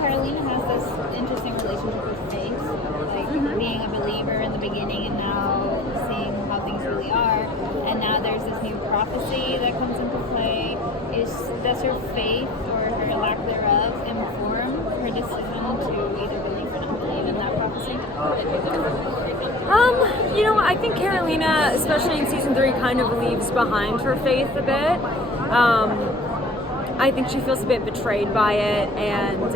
Karolina has this interesting relationship with faith, like being a believer in the beginning and now seeing how things really are. And now there's this new prophecy that comes into play. Does her faith or her lack thereof inform her decision to either believe or not believe in that prophecy? I think Karolina, especially in season 3, kind of leaves behind her faith a bit. I think she feels a bit betrayed by it and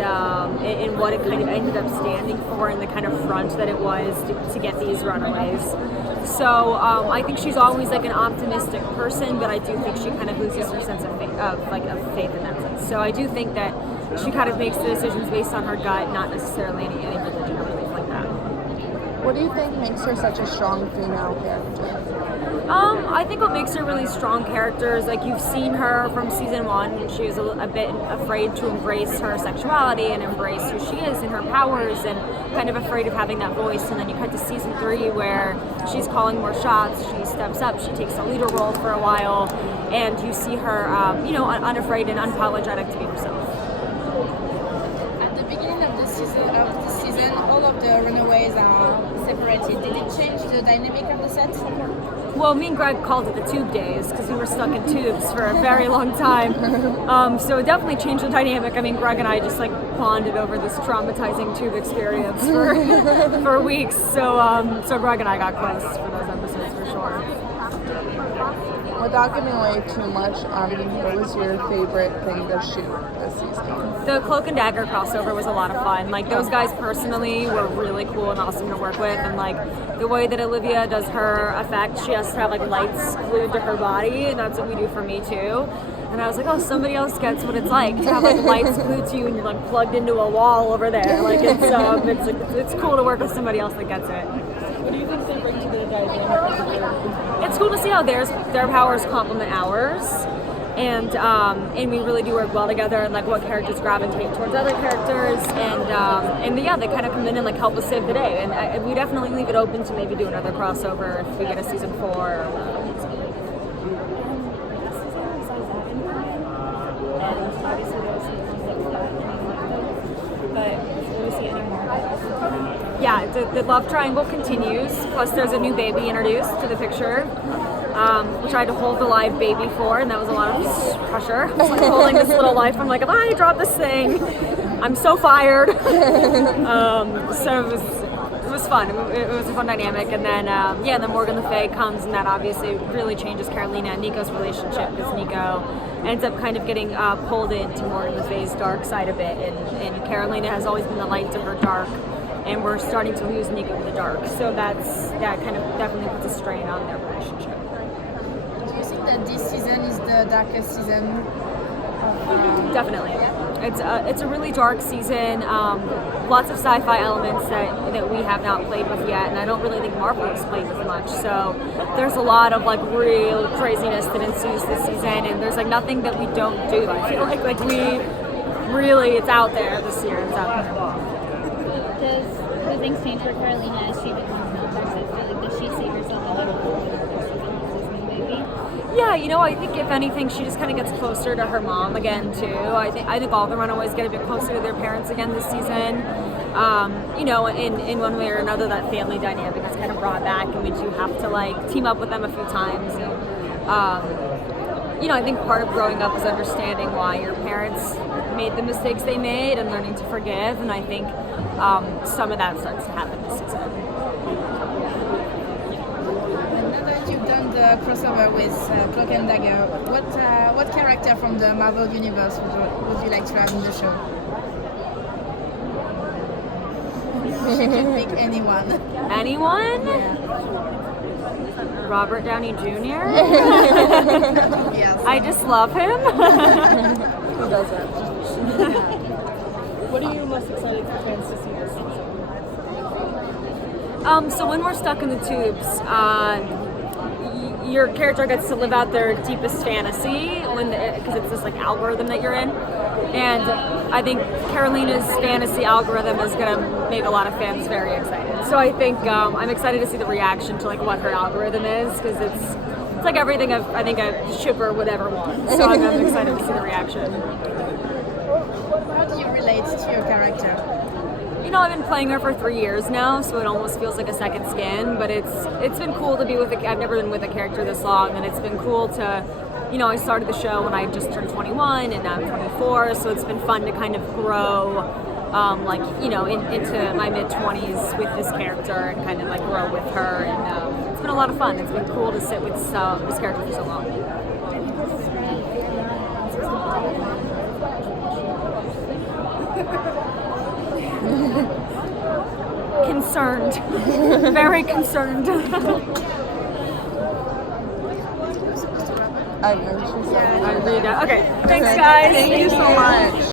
in what it kind of ended up standing for and the kind of front that it was to get these runaways. So I think she's always like an optimistic person, but I do think she kind of loses her sense of faith, of faith in that sense. So I do think that she kind of makes the decisions based on her gut, not necessarily any religion or belief like that. What do you think makes her such a strong female character? I think what makes her a really strong character is like you've seen her from season 1 when she was a bit afraid to embrace her sexuality and embrace who she is and her powers and kind of afraid of having that voice. And then you cut to season 3 where she's calling more shots, she steps up, she takes a leader role for a while, and you see her, unafraid and unapologetic to be herself. At the beginning of this season, all of the runaways are separated. Did it change the dynamic of the set? Well, me and Greg called it the tube days because we were stuck in tubes for a very long time. So it definitely changed the dynamic. I mean, Greg and I just like bonded over this traumatizing tube experience for weeks. So Greg and I got close for those episodes for sure. Without giving away too much, what was your favorite thing to shoot this season? The Cloak and Dagger crossover was a lot of fun. Like, those guys personally were really cool and awesome to work with, and like the way that Olivia does her effect, she has to have like lights glued to her body, and that's what we do for me too. And I was like, oh, somebody else gets what it's like to have like lights glued to you and you're like plugged into a wall over there. Like it's cool to work with somebody else that gets it. What do you think they bring to the dynamic? It's cool to see how their powers complement ours, and we really do work well together, and like what characters gravitate towards other characters, and yeah, they kind of come in and like help us save the day, and we definitely leave it open to maybe do another crossover if we get a season 4. And obviously there was some conflict but will we see any more? Yeah, the love triangle continues, plus there's a new baby introduced to the picture, which I had to hold the live baby for, and that was a lot of pressure. I was like holding this little life, I'm like, if I drop this thing, I'm so fired. So it was fun. It was a fun dynamic, and then then Morgan Le Fay comes, and that obviously really changes Karolina and Nico's relationship, because Nico ends up kind of getting pulled into Morgan Le Fay's dark side a bit, and Karolina has always been the light to her dark, and we're starting to lose Nico to the dark, so that kind of definitely puts a strain on their relationship. Do you think that this season is the darkest season? Definitely. It's a really dark season, lots of sci-fi elements that we have not played with yet, and I don't really think Marvel has played with much, so there's a lot of like real craziness that ensues this season, and there's like nothing that we don't do. I feel like we really, it's out there this year, it's out there. Do things change for Karolina as she becomes an actress? Like, does she see herself a little bit this new baby? Yeah, I think if anything, she just kind of gets closer to her mom again too. I think all the runaways get a bit closer to their parents again this season. In one way or another, that family dynamic is kind of brought back, and we do have to like team up with them a few times. And, I think part of growing up is understanding why your parents made the mistakes they made and learning to forgive. And I think some of that starts to happen this season. Now that you've done the crossover with Cloak and Dagger, what character from the Marvel Universe would you like to have in the show? You can pick anyone. Anyone? Yeah. Robert Downey Jr. Yes. I just love him. Who doesn't? What are you most excited for fans to see this season? So when we're stuck in the tubes, your character gets to live out their deepest fantasy because it's this like algorithm that you're in, and I think Karolina's fantasy algorithm is gonna make a lot of fans very excited. So I think I'm excited to see the reaction to like what her algorithm is, because it's like everything I think a shipper would ever want. So I'm excited to see the reaction. How do you relate to your character? character? You know, I've been playing her for 3 years now, so it almost feels like a second skin. But it's been cool to be with. I've never been with a character this long, and it's been cool to, you know, I started the show when I just turned 21, and now I'm 24. So it's been fun to kind of grow, like, you know, into my mid-20s with this character and kind of like grow with her. And it's been a lot of fun. It's been cool to sit with this character for so long. Concerned. Very concerned. I know. Okay, thanks guys. Thank you so much.